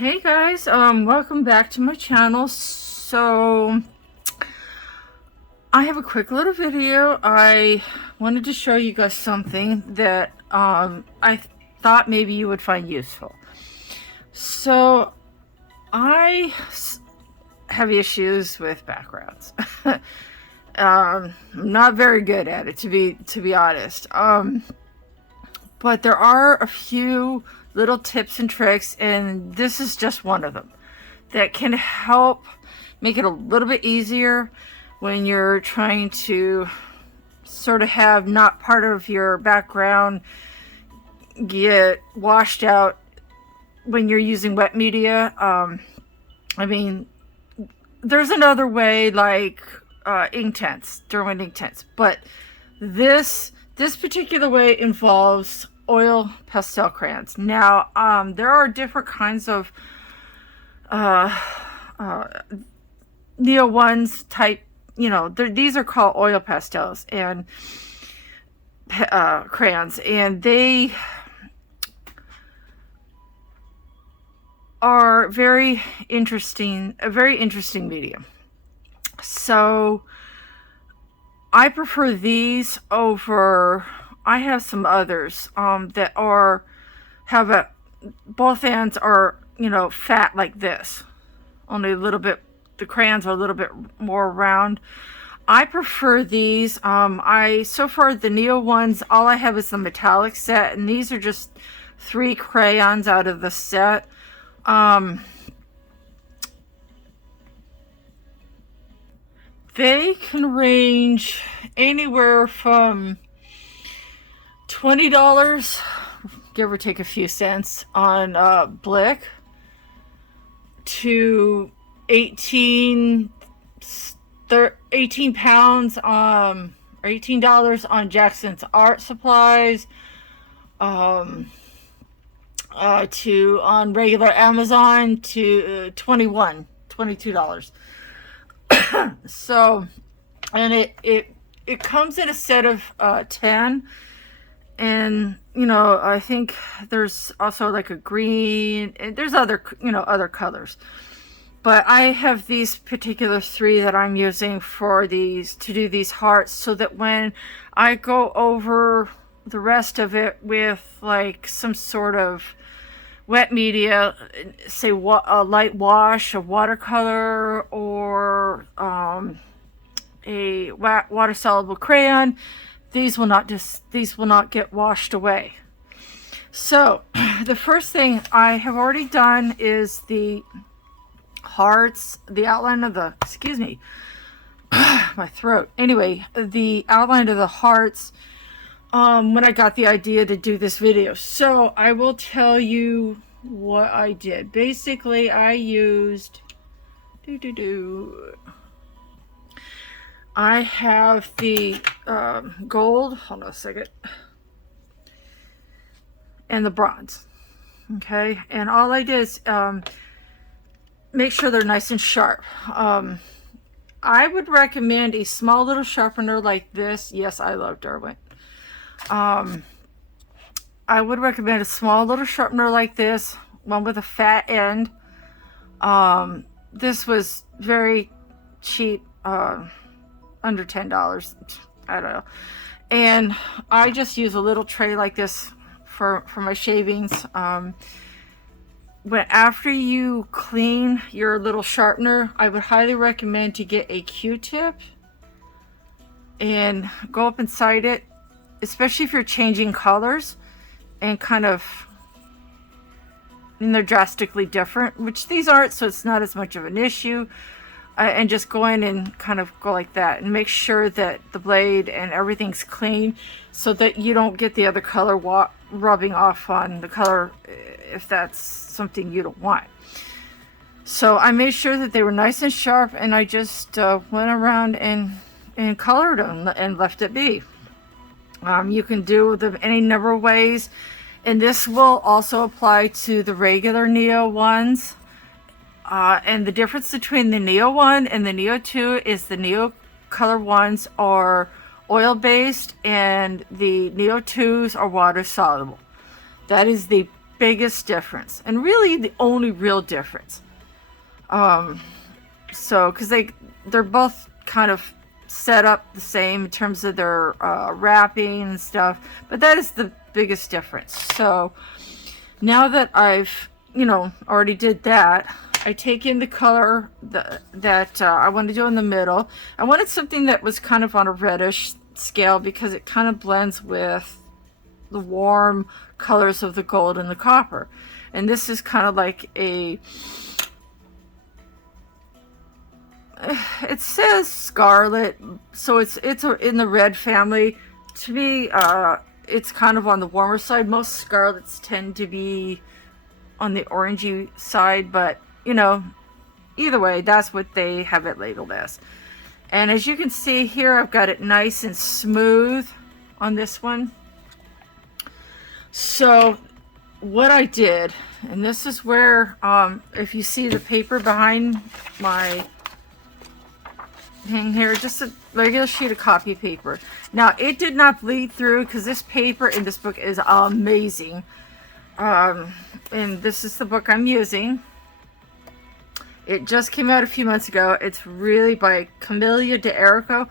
Hey guys, welcome back to my channel. So I have a quick little video. I wanted to show you guys something that I thought maybe you would find useful. So I have issues with backgrounds. I'm not very good at it, to be honest. But there are a few little tips and tricks, and this is just one of them that can help make it a little bit easier when you're trying to sort of have not part of your background get washed out when you're using wet media. I mean, there's another way, like ink tints, Derwent ink tints, but this particular way involves oil pastel crayons. Now, there are different kinds of Neo ones type, these are called oil pastels and crayons, and they are a very interesting medium. So I prefer these over, I have some others that have both ends are, fat like this, only a little bit, the crayons are a little bit more round. I prefer these. So far the Neo ones, all I have is the metallic set, and these are just 3 crayons out of the set. They can range anywhere from $20, give or take a few cents, on Blick, to 18 pounds, or $18 on Jackson's Art Supplies, to on regular Amazon to $22. So, and it comes in a set of 10, and I think there's also like a green, and there's other other colors, but I have these particular 3 that I'm using for these, to do these hearts, so that when I go over the rest of it with like some sort of wet media, say a light wash of watercolor, or a water soluble crayon, these will not get washed away. So the first thing I have already done is the hearts, the outline of the, excuse me, my throat. Anyway, the outline of the hearts, when I got the idea to do this video. So I will tell you what I did. Basically, I used I have the gold, hold on a second, and the bronze. Okay, and all I did is make sure they're nice and sharp. I would recommend a small little sharpener like this. Yes, I love Derwent. I would recommend a small little sharpener like this, one with a fat end. This was very cheap, under $10, I don't know. And I just use a little tray like this for my shavings. When after you clean your little sharpener, I would highly recommend to get a Q-tip and go up inside it, especially if you're changing colors and kind of, and they're drastically different, which these aren't, so it's not as much of an issue. And just go in and kind of go like that, and make sure that the blade and everything's clean, so that you don't get the other color rubbing off on the color, if that's something you don't want. So I made sure that they were nice and sharp, and I just went around and colored them and left it be. You can do them any number of ways, and this will also apply to the regular Neo ones. And the difference between the Neo 1 and the Neo 2 is the Neo color ones are oil based and the Neo 2s are water soluble. That is the biggest difference, and really the only real difference. So, because they're both kind of set up the same in terms of their wrapping and stuff, but that is the biggest difference. So now that I've, already did that, I take in the color that I want to do in the middle. I wanted something that was kind of on a reddish scale because it kind of blends with the warm colors of the gold and the copper. And this is kind of like it says scarlet, so it's in the red family. To me, it's kind of on the warmer side. Most scarlets tend to be on the orangey side, but either way, that's what they have it labeled as. And as you can see here, I've got it nice and smooth on this one. So what I did, and this is where, if you see the paper behind my thing here, just a regular sheet of copy paper. Now, it did not bleed through because this paper in this book is amazing. And this is the book I'm using. It just came out a few months ago. It's really by Camelia DeErico.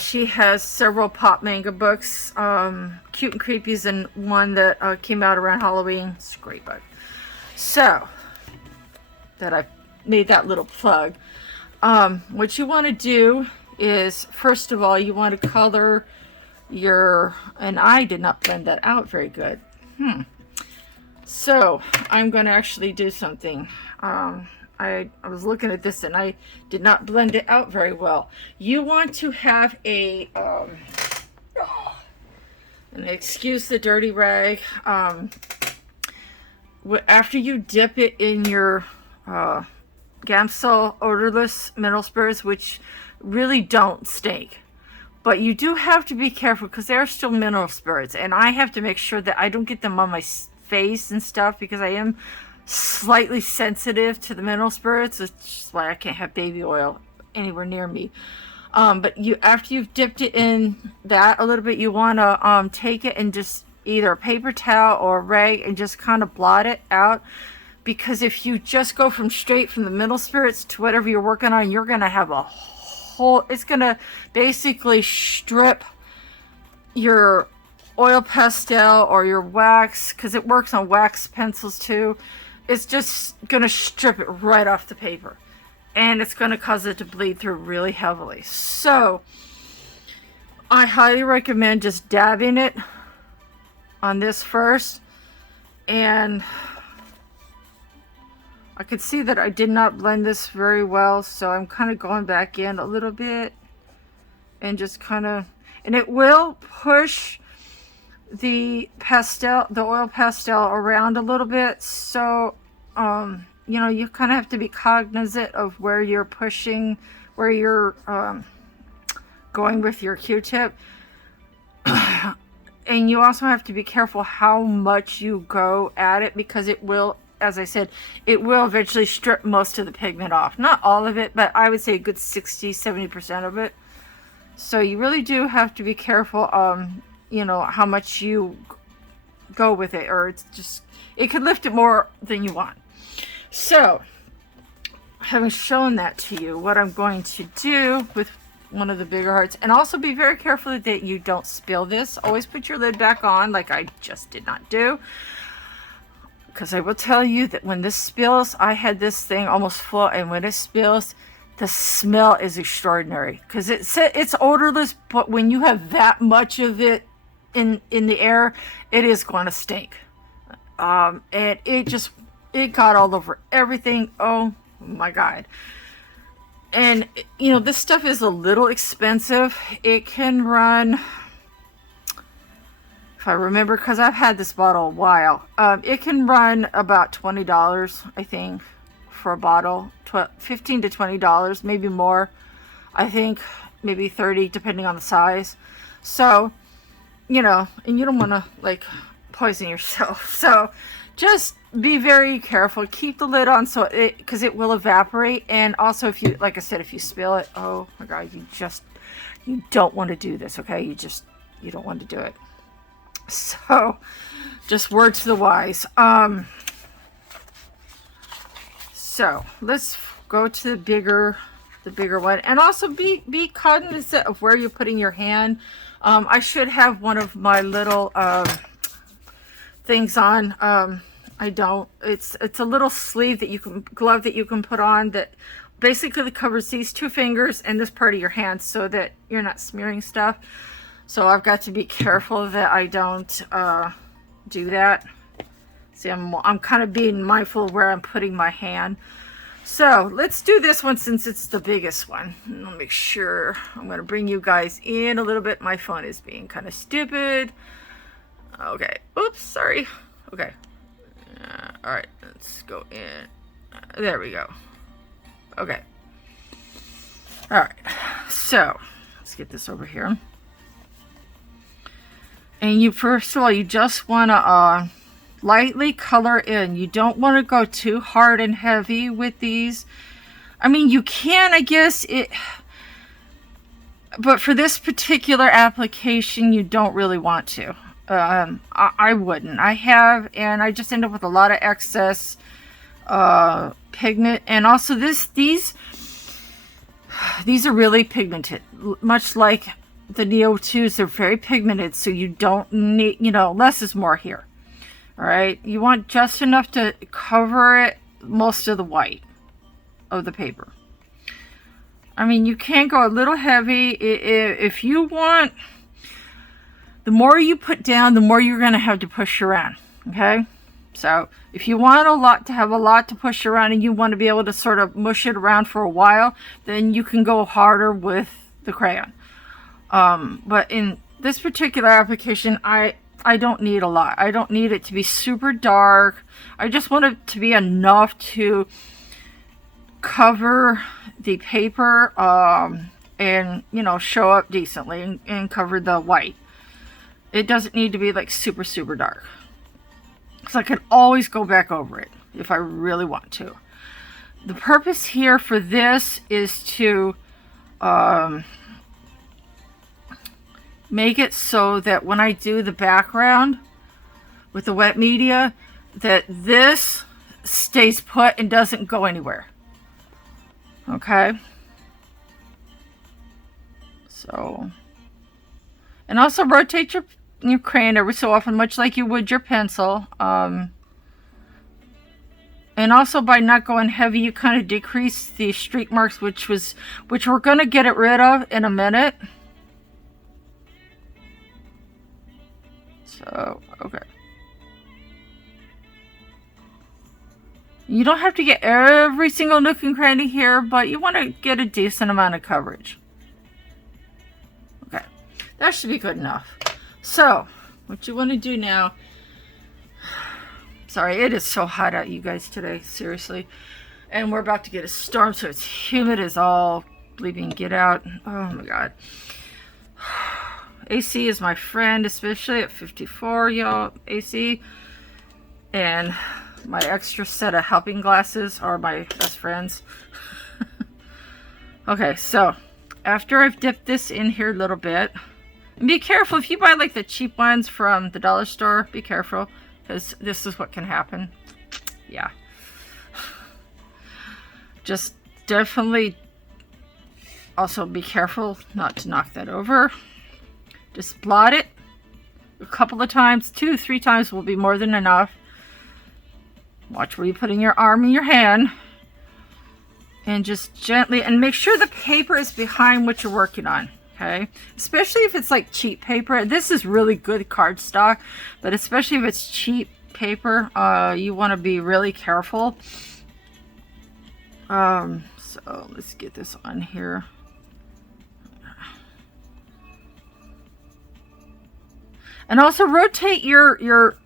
She has several pop manga books, Cute and Creepy's, and one that came out around Halloween. It's a great book. So, that I made that little plug. What you want to do is, first of all, you want to color and I did not blend that out very good. So, I'm going to actually do something. I was looking at this and I did not blend it out very well. You want to have and excuse the dirty rag, after you dip it in your Gamsol odorless mineral spirits, which really don't stink, but you do have to be careful because they're still mineral spirits, and I have to make sure that I don't get them on my face and stuff because I am slightly sensitive to the mineral spirits, which is why I can't have baby oil anywhere near me. But after you've dipped it in that a little bit, you want to take it and just either a paper towel or a rag and just kind of blot it out, because if you just go straight from the mineral spirits to whatever you're working on, you're going to have it's going to basically strip your oil pastel or your wax, because it works on wax pencils too. It's just going to strip it right off the paper, and it's going to cause it to bleed through really heavily. So I highly recommend just dabbing it on this first. And I could see that I did not blend this very well, so I'm kind of going back in a little bit and just kind of, and it will push the oil pastel around a little bit. So, you kind of have to be cognizant of where you're pushing, where you're going with your Q-tip. And you also have to be careful how much you go at it, because it will, as I said, it will eventually strip most of the pigment off. Not all of it, but I would say a good 60-70% of it. So you really do have to be careful, how much you go with it, or it could lift it more than you want. So, having shown that to you, what I'm going to do with one of the bigger hearts, and also be very careful that you don't spill this. Always put your lid back on, like I just did not do. Because I will tell you that when this spills, I had this thing almost full, and when it spills, the smell is extraordinary. Because it's odorless, but when you have that much of it in the air, it is going to stink. And it got all over everything. Oh my God. And, this stuff is a little expensive. It can run, if I remember, because I've had this bottle a while, it can run about $20, I think, for a bottle. $15 to $20, maybe more. I think maybe $30, depending on the size. So, and you don't want to, poison yourself. So, just be very careful. Keep the lid on because it will evaporate. And also, if you, like I said, if you spill it, oh my God, you don't want to do this, okay? You don't want to do it. So Just word to the wise. So let's go to the bigger one, and also be cognizant of where you're putting your hand. I should have one of my little things on. I don't. It's a little sleeve that you can glove that you can put on that basically covers these two fingers and this part of your hand so that you're not smearing stuff. So I've got to be careful that I don't do that. See, I'm kind of being mindful of where I'm putting my hand. So let's do this one since it's the biggest one. And I'll make sure I'm going to bring you guys in a little bit. My phone is being kind of stupid. Okay. Oops, sorry. Okay. All right, let's go in. There we go. Okay. All right. So let's get this over here. And you, first of all, you just want to lightly color in. You don't want to go too hard and heavy with these. I mean, you can, I guess, but for this particular application, you don't really want to. I wouldn't. I have, and I just end up with a lot of excess pigment. And also these are really pigmented, much like the Neo 2s. They're very pigmented, so you don't need, less is more here. All right, you want just enough to cover it, most of the white of the paper. I mean, you can go a little heavy if you want. The more you put down, the more you're going to have to push around. Okay, so if you want to have a lot to push around and you want to be able to sort of mush it around for a while, then you can go harder with the crayon. But in this particular application, I don't need a lot. I don't need it to be super dark. I just want it to be enough to cover the paper and, show up decently and cover the white. It doesn't need to be like super, super dark. Because I can always go back over it if I really want to. The purpose here for this is to make it so that when I do the background with the wet media, that this stays put and doesn't go anywhere. Okay. So, and also rotate your crayon every so often, much like you would your pencil. And also by not going heavy, you kind of decrease the streak marks, which we're going to get rid of in a minute. So, okay. You don't have to get every single nook and cranny here, but you want to get a decent amount of coverage. Okay, that should be good enough. So, what you want to do now... Sorry, it is so hot out, you guys, today. Seriously. And we're about to get a storm, so it's humid as all bleeding get out. Oh, my God. AC is my friend, especially at 54, y'all. AC. And my extra set of helping glasses are my best friends. Okay, so after I've dipped this in here a little bit, and be careful if you buy like the cheap ones from the dollar store, be careful, because this is what can happen. Yeah. Just definitely also be careful not to knock that over. Just blot it a couple of times. 2-3 times will be more than enough. Watch where you put in your arm and your hand. And just gently, and make sure the paper is behind what you're working on. Okay? Especially if it's like cheap paper. This is really good cardstock. But especially if it's cheap paper, you want to be really careful. So let's get this on here. And also rotate your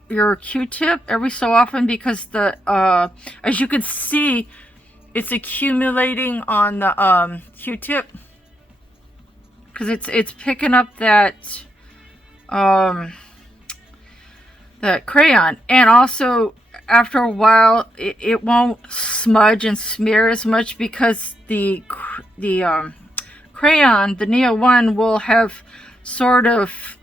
Q-tip every so often, because the as you can see, it's accumulating on the Q-tip, because it's picking up that crayon. And also after a while it won't smudge and smear as much, because the crayon, the Neo 1, will have sort of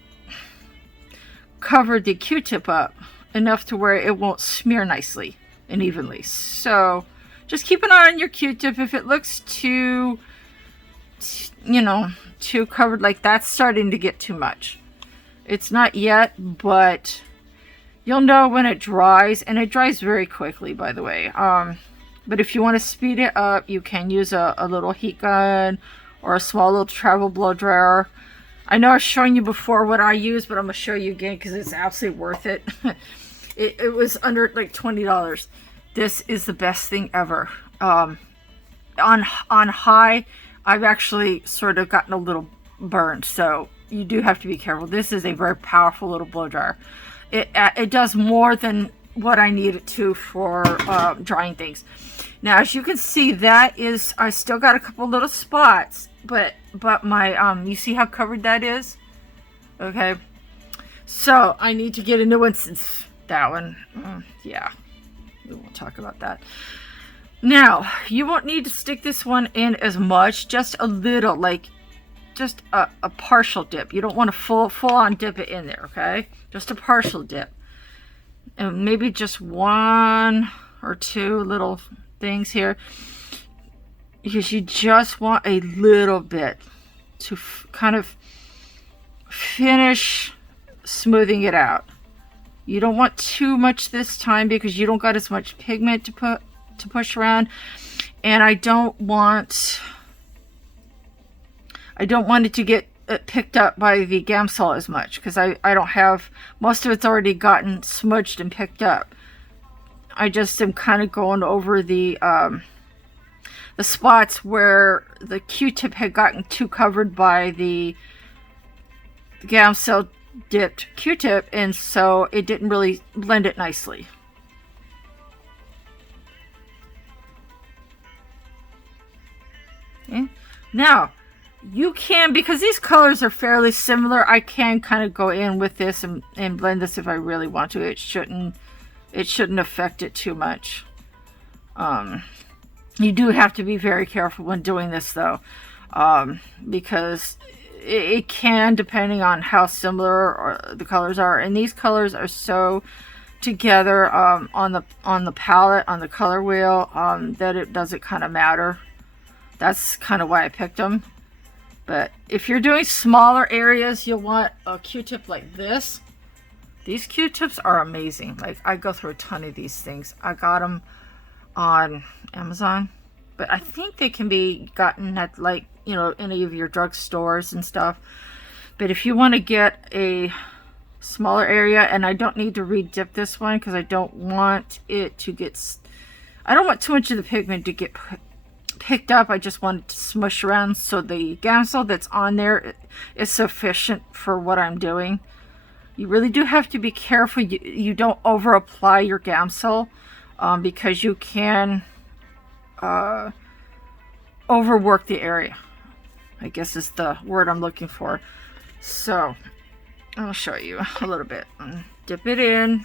covered the Q-tip up, enough to where it won't smear nicely and evenly. So just keep an eye on your Q-tip. If it looks too, you know, too covered, like that's starting to get too much. It's not yet, but you'll know when it dries, and it dries very quickly, by the way. But if you want to speed it up, you can use a little heat gun or a small little travel blow dryer. I know I've shown you before what I use, but I'm going to show you again because it's absolutely worth it. It was under like $20. This is the best thing ever. On high, I've actually sort of gotten a little burned, so you do have to be careful. This is a very powerful little blow dryer. It does more than what I need it to for drying things. Now, as you can see, that is, I still got a couple little spots, but my you see how covered that is? Okay, so I need to get a new one since that one, yeah, we won't talk about that. Now, you won't need to stick this one in as much, just a little, like just a partial dip. You don't want to full on dip it in there, okay? Just a partial dip. And maybe just one or two little things here, because you just want a little bit to kind of finish smoothing it out. You don't want too much this time because you don't got as much pigment to push around, and I don't want it to get picked up by the Gamsol as much, because I don't have, most of it's already gotten smudged and picked up. I just am kind of going over the spots where the Q-tip had gotten too covered by the Gamsol dipped Q-tip, and so it didn't really blend it nicely. Okay. Now you can, because these colors are fairly similar, I can kind of go in with this and blend this if I really want to. It shouldn't affect it too much. You do have to be very careful when doing this though, because it can, depending on how similar the colors are, and these colors are so together on the palette, on the color wheel, that it doesn't kind of matter. That's kind of why I picked them. But if you're doing smaller areas, you'll want a Q-tip like this. These Q-tips are amazing. Like, I go through a ton of these things. I got them on Amazon, but I think they can be gotten at, like, you know, any of your drugstores and stuff. But if you want to get a smaller area, and I don't need to re-dip this one because I don't want it to get, I don't want too much of the pigment to get picked up. I just want it to smush around so the Gamsol that's on there is sufficient for what I'm doing. You really do have to be careful you don't over apply your Gamsol, because you can overwork the area, I guess is the word I'm looking for. So I'll show you a little bit. Dip it in.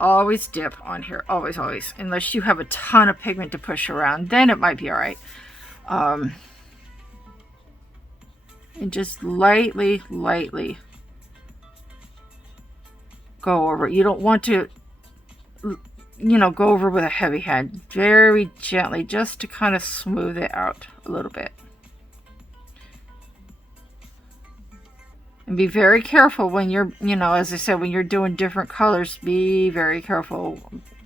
Always dip on here, always, unless you have a ton of pigment to push around, then it might be all right. And just lightly go over. You don't want to, you know, go over with a heavy hand. Very gently, just to kind of smooth it out a little bit. And be very careful when you're, you know, as I said, when you're doing different colors, be very careful.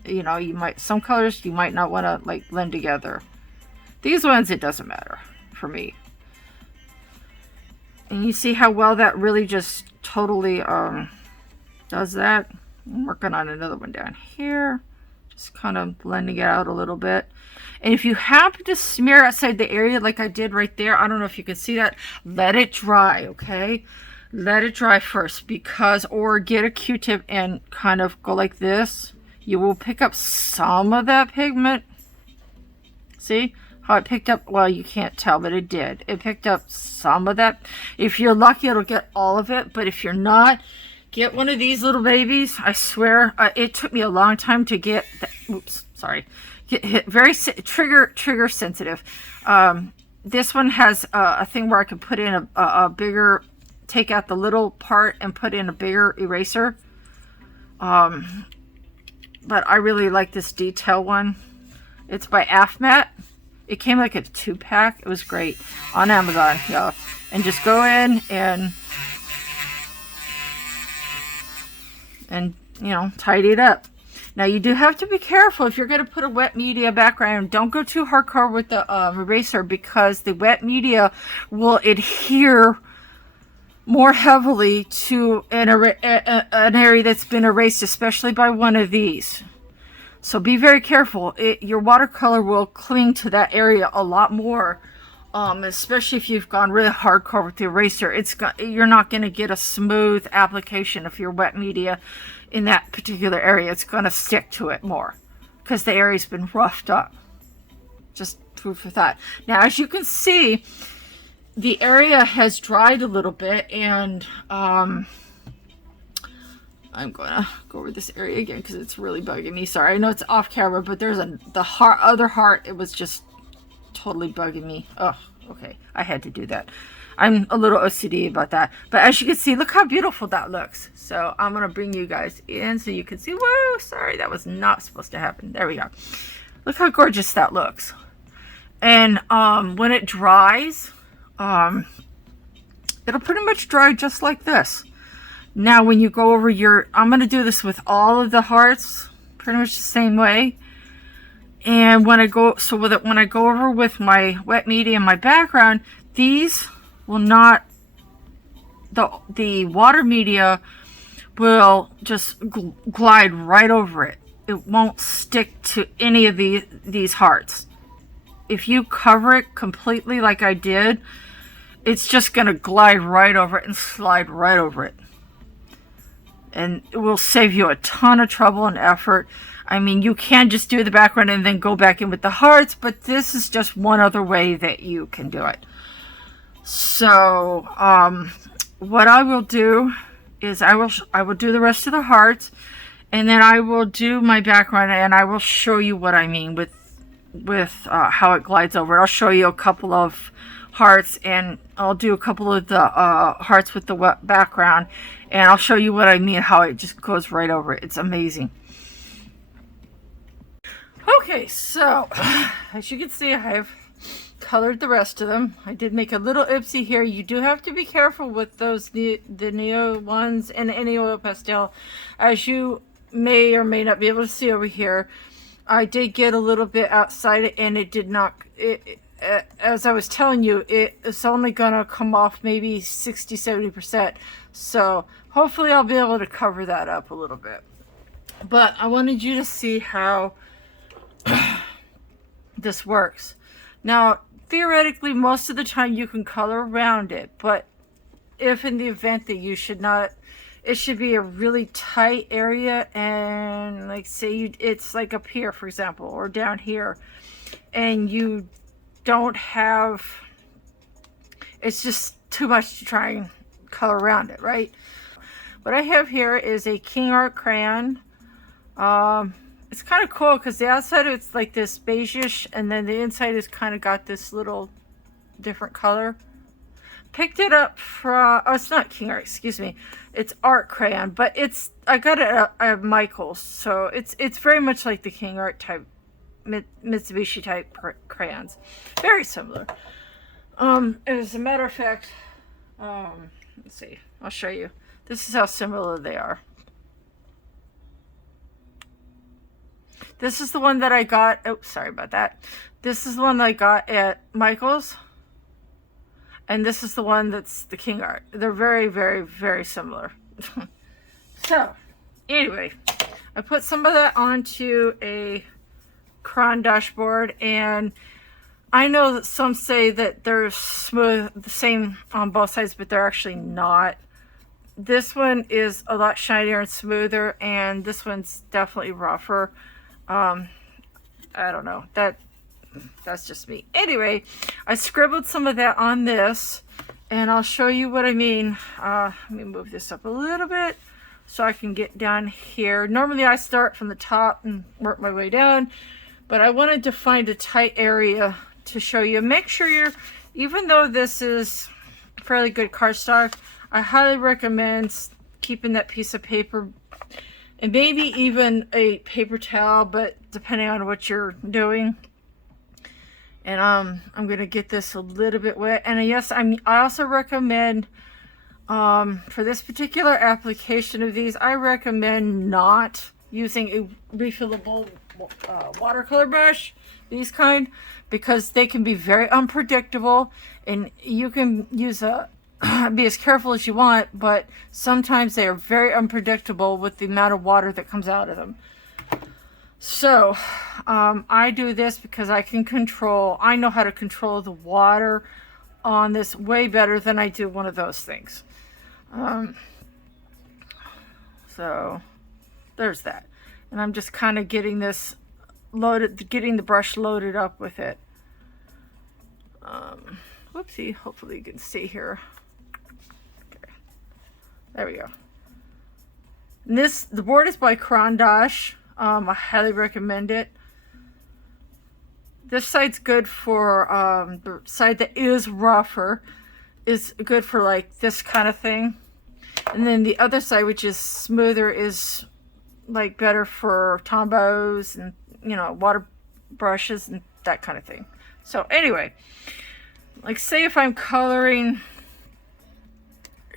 You know, you might, some colors you might not want to like blend together. These ones, it doesn't matter for me. And you see how well that really just totally does that. I'm working on another one down here. Just kind of blending it out a little bit. And if you happen to smear outside the area like I did right there, I don't know if you can see that, let it dry, okay? Let it dry first, because, or get a Q-tip and kind of go like this. You will pick up some of that pigment. See how it picked up? Well, you can't tell, but it did. It picked up some of that. If you're lucky, it'll get all of it. But if you're not, get one of these little babies. I swear, it took me a long time to get that. Oops, sorry. Get hit, very trigger sensitive. This one has a thing where I can put in a bigger, take out the little part and put in a bigger eraser. But I really like this detail one. It's by AFMAT. It came like a 2-pack. It was great on Amazon, yeah. And just go in and you know, tidy it up. Now you do have to be careful if you're going to put a wet media background. Don't go too hardcore with the eraser, because the wet media will adhere more heavily to an area that's been erased, especially by one of these. So be very careful. Your watercolor will cling to that area a lot more, especially if you've gone really hardcore with the eraser. You're not going to get a smooth application of your wet media in that particular area. It's going to stick to it more because the area's been roughed up. Just food for thought. Now, as you can see, the area has dried a little bit, and I'm going to go over this area again because it's really bugging me. Sorry, I know it's off camera, but there's the other heart. It was just totally bugging me. Oh, okay. I had to do that. I'm a little OCD about that. But as you can see, look how beautiful that looks. So I'm going to bring you guys in so you can see. Whoa, sorry, that was not supposed to happen. There we go. Look how gorgeous that looks. And when it dries, it'll pretty much dry just like this. Now, when you go over I'm going to do this with all of the hearts, pretty much the same way. And when I go over with my wet media and my background, these will not, the water media will just glide right over it. It won't stick to any of these hearts. If you cover it completely like I did, it's just going to glide right over it and slide right over it. And it will save you a ton of trouble and effort. I mean, you can just do the background and then go back in with the hearts, but this is just one other way that you can do it. So, what I will do is I will do the rest of the hearts, and then I will do my background, and I will show you what I mean with how it glides over. I'll show you a couple of hearts, and I'll do a couple of the hearts with the wet background, and I'll show you what I mean, how it just goes right over it. It's amazing. Okay, so as you can see, I have colored the rest of them. I did make a little Ipsy here. You do have to be careful with those the Neo ones and any oil pastel, as you may or may not be able to see over here. I did get a little bit outside it, and it did not, as I was telling you, it's only gonna come off maybe 60-70%. So hopefully I'll be able to cover that up a little bit. But I wanted you to see how this works. Now, theoretically, most of the time you can color around it, but if in the event that you should not, it should be a really tight area, and like say it's like up here, for example, or down here, and you don't have, it's just too much to try and color around it, right? What I have here is a King Art crayon. It's kind of cool because the outside it's like this beigeish, and then the inside is kind of got this little different color. Picked it up from, oh, it's not King Art, excuse me. It's Art crayon, but I got it at Michael's, so it's very much like the King Art type, Mitsubishi type crayons. Very similar. As a matter of fact, let's see, I'll show you. This is how similar they are. This is the one that I got, oh, sorry about that. This is the one that I got at Michael's. And this is the one that's the King Art. They're very, very, very similar. So, anyway, I put some of that onto a crayon dashboard, and I know that some say that they're smooth, the same on both sides, but they're actually not. This one is a lot shinier and smoother, and this one's definitely rougher. I don't know, that's just me. Anyway, I scribbled some of that on this, and I'll show you what I mean. Let me move this up a little bit so I can get down here. Normally I start from the top and work my way down, but I wanted to find a tight area to show you. Make sure even though this is fairly good cardstock, I highly recommend keeping that piece of paper and maybe even a paper towel, but depending on what you're doing. And I'm gonna get this a little bit wet. And yes, I also recommend for this particular application of these, I recommend not using a refillable watercolor brush, these kind, because they can be very unpredictable, and you can use a be as careful as you want, but sometimes they are very unpredictable with the amount of water that comes out of them. So I do this because I know how to control the water on this way better than I do one of those things. So there's that. And I'm just kind of getting this loaded, getting the brush loaded up with it. Whoopsie, hopefully you can see here. Okay. There we go. And the board is by Crayon. I highly recommend it. This side's good for, the side that is rougher is good for like this kind of thing. And then the other side, which is smoother, is like better for tombos and, you know, water brushes and that kind of thing. So anyway, like say if I'm coloring,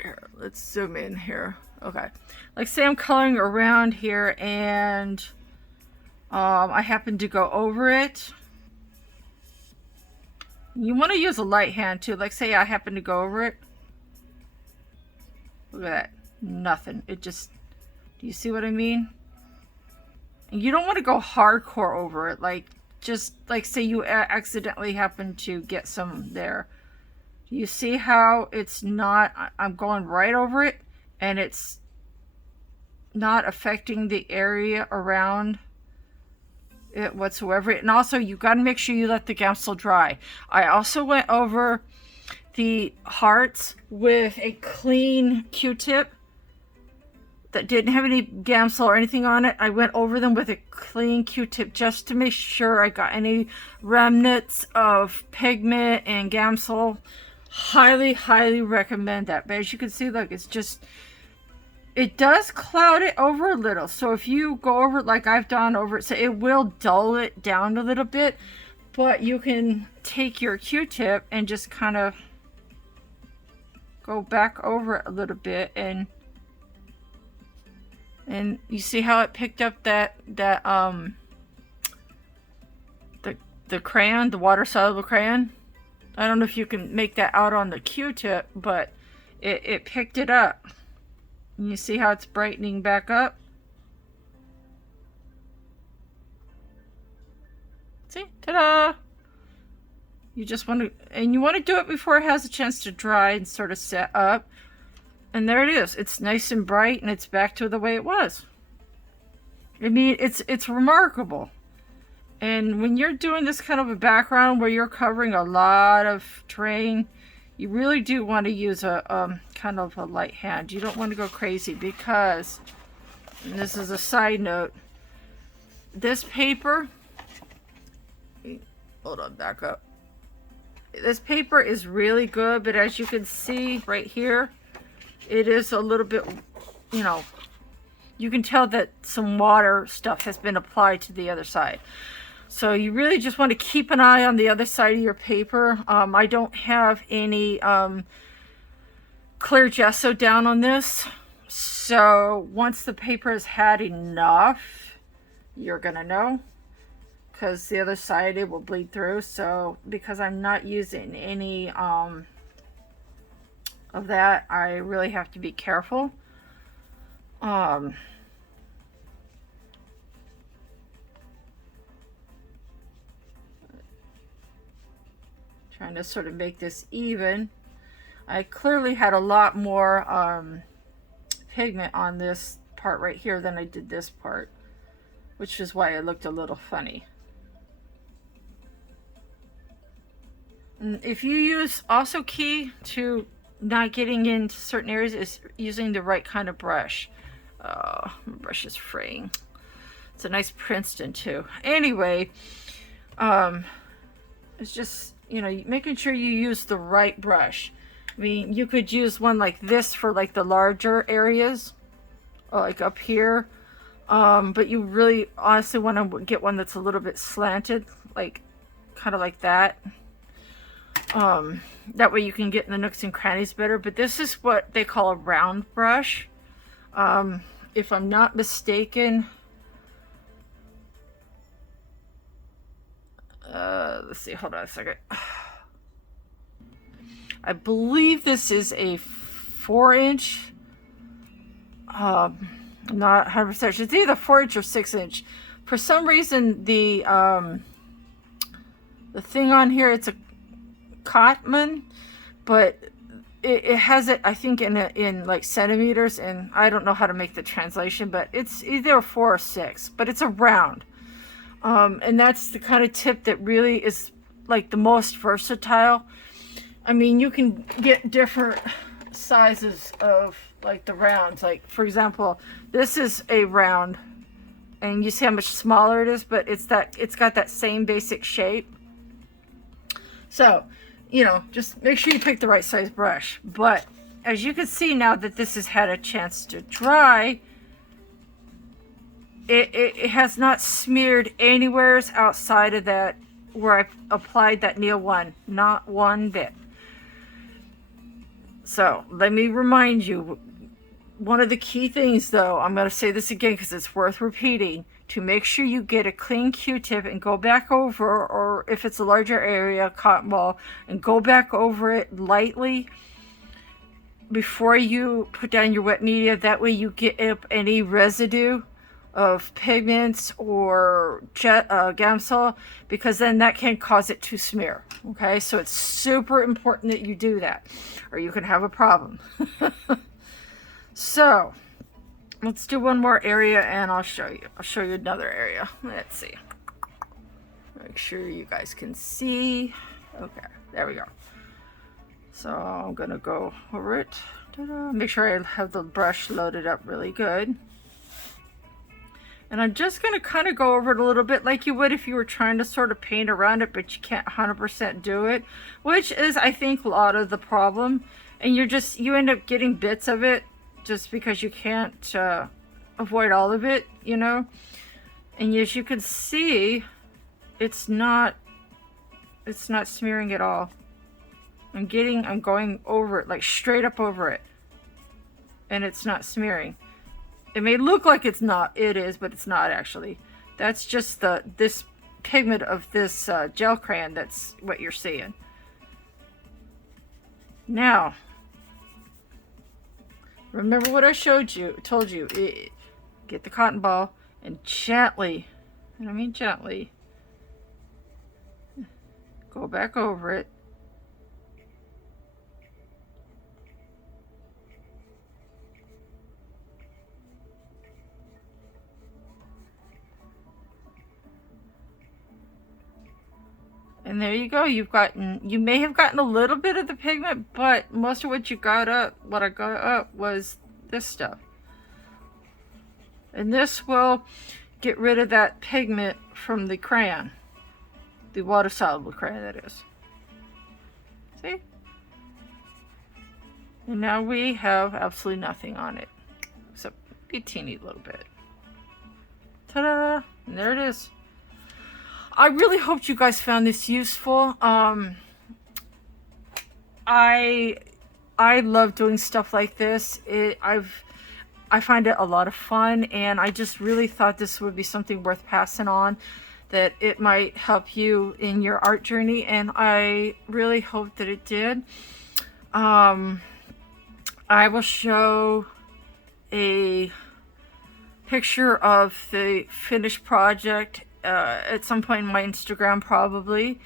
here, let's zoom in here. Okay. Like say I'm coloring around here and I happen to go over it. You want to use a light hand too. Like say I happen to go over it. Look at that. Nothing. It just, do you see what I mean? And you don't want to go hardcore over it. Like just like say you accidentally happen to get some there. Do you see how it's not, I'm going right over it and it's not affecting the area around it whatsoever. And also you got to make sure you let the gamsol dry. I also went over the hearts with a clean Q-tip that didn't have any gamsol or anything on it. I went over them with a clean Q-tip just to make sure I got any remnants of pigment and gamsol. Highly, highly recommend that. But as you can see, look, it's just, it does cloud it over a little. So if you go over it like I've done over it, so it will dull it down a little bit. But you can take your Q-tip and just kind of go back over it a little bit, and you see how it picked up the crayon, the water soluble crayon. I don't know if you can make that out on the Q-tip, but it picked it up. And you see how it's brightening back up? See? Ta-da! You just want to, and you want to do it before it has a chance to dry and sort of set up. And there it is. It's nice and bright, and it's back to the way it was. I mean, it's remarkable. And when you're doing this kind of a background where you're covering a lot of terrain, you really do want to use a kind of a light hand. You don't want to go crazy because, and this is a side note, this paper, hold on, back up. This paper is really good, but as you can see right here, it is a little bit, you know, you can tell that some water stuff has been applied to the other side. So you really just want to keep an eye on the other side of your paper. I don't have any clear gesso down on this. So once the paper has had enough, you're going to know. Because the other side, it will bleed through. So because I'm not using any of that, I really have to be careful. Trying to sort of make this even. I clearly had a lot more pigment on this part right here than I did this part, which is why it looked a little funny. And if you use, also key to not getting into certain areas is using the right kind of brush. Oh, my brush is fraying. It's a nice Princeton too. Anyway, it's just, you know, making sure you use the right brush. I mean, you could use one like this for like the larger areas, like up here. But you really honestly want to get one that's a little bit slanted, like kind of like that. That way you can get in the nooks and crannies better. But this is what they call a round brush. If I'm not mistaken, let's see, hold on a second. I believe this is a 4-inch. I'm not 100% sure. It's either 4-inch or 6-inch. For some reason, the thing on here, it's a Cotman, but it has it, I think, in like centimeters, and I don't know how to make the translation, but it's either a 4 or 6, but it's a round. And that's the kind of tip that really is like the most versatile. I mean, you can get different sizes of like the rounds. Like, for example, this is a round, and you see how much smaller it is, but it's got that same basic shape. So, you know, just make sure you pick the right size brush. But as you can see now that this has had a chance to dry, it has not smeared anywhere outside of that where I applied that Neil 1, not one bit. So let me remind you, one of the key things though, I'm going to say this again because it's worth repeating, to make sure you get a clean Q-tip and go back over, or if it's a larger area, cotton ball, and go back over it lightly before you put down your wet media. That way you get up any residue of pigments or Gamsol, because then that can cause it to smear. Okay, so it's super important that you do that, or you can have a problem. So let's do one more area and I'll show you another area. Let's see, make sure you guys can see. Okay, there we go. So I'm gonna go over it. Make sure I have the brush loaded up really good. And I'm just going to kind of go over it a little bit like you would if you were trying to sort of paint around it, but you can't 100% do it, which is, I think, a lot of the problem. And you end up getting bits of it just because you can't avoid all of it, you know. And as you can see, it's not smearing at all. I'm going over it, like straight up over it, and it's not smearing. It may look like it is, but it's not actually. That's just this pigment of this gel crayon. That's what you're seeing. Now, remember what I told you. Get the cotton ball and gently, and I mean gently, go back over it. And there you go. You may have gotten a little bit of the pigment, but most of what I got up was this stuff. And this will get rid of that pigment from the crayon. The water soluble crayon, that is. See? And now we have absolutely nothing on it, except a teeny little bit. Ta-da! And there it is. I really hoped you guys found this useful. I love doing stuff like this. I find it a lot of fun, and I just really thought this would be something worth passing on, that it might help you in your art journey, and I really hope that it did. I will show a picture of the finished project at some point in my Instagram probably.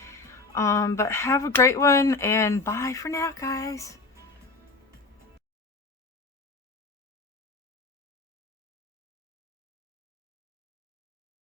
But have a great one, and bye for now, guys.